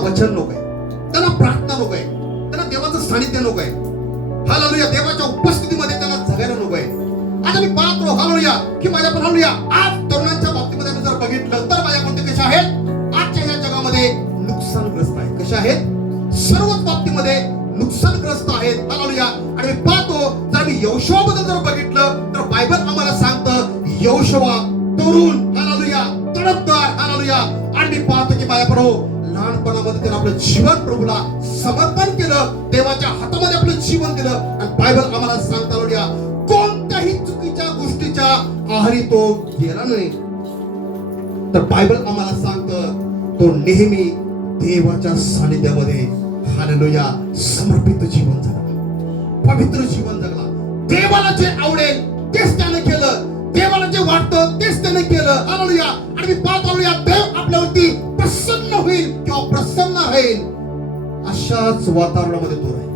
वचन नको आहे, त्यांना प्रार्थना नको आहे, त्यांना देवाचं सानिध्य नको आहे. हालेलुया, देवाच्या उपस्थितीमध्ये त्यांना जगायला नको आहे. आज आम्ही पाहतो हालेलुया की माझ्या पण हालेलुया आज तरुणांच्या बाबतीमध्ये आम्ही जर बघितलं तर माझ्या कोणते कशा आहेत आजच्या ह्या जगामध्ये नुकसानग्रस्त आहेत. कशा आहेत? सर्वच बाबतीमध्ये नुकसानग्रस्त आहेत. हालेलुया. आणि मी पाहतो जर आम्ही यहोशुआबद्दल जर बघितलं तर बायबल आम्हाला सांगतं यहोशुआ तरुण हालेलुया तडफदार हालेलुया. आणि मी पाहतो की माझ्या प्रभू लहानपणामध्ये त्यानं आपलं जीवन प्रभूला समर्पण केलं, देवाच्या हातामध्ये आपलं जीवन दिलं. आणि बायबल आम्हाला सांगता हालेलुया कोणत्याही चुकीच्या गोष्टीच्या आहारी तो गेला नाही. तर बायबल आम्हाला सांगतं तो नेहमी देवाच्या सानिध्यामध्ये हालेलुया समर्पित जीवन जगला, पवित्र जीवन जगला. देवाला जे आवडेल तेच त्याने केलं, देवाला जे वाटतं तेच त्याने केलं. हालेलुया. आणि मी पाहतो हालेलुया देव आपल्यावरती प्रसन्न होईल किंवा प्रसन्न राहील अशाच वातावरणामध्ये तो राहील.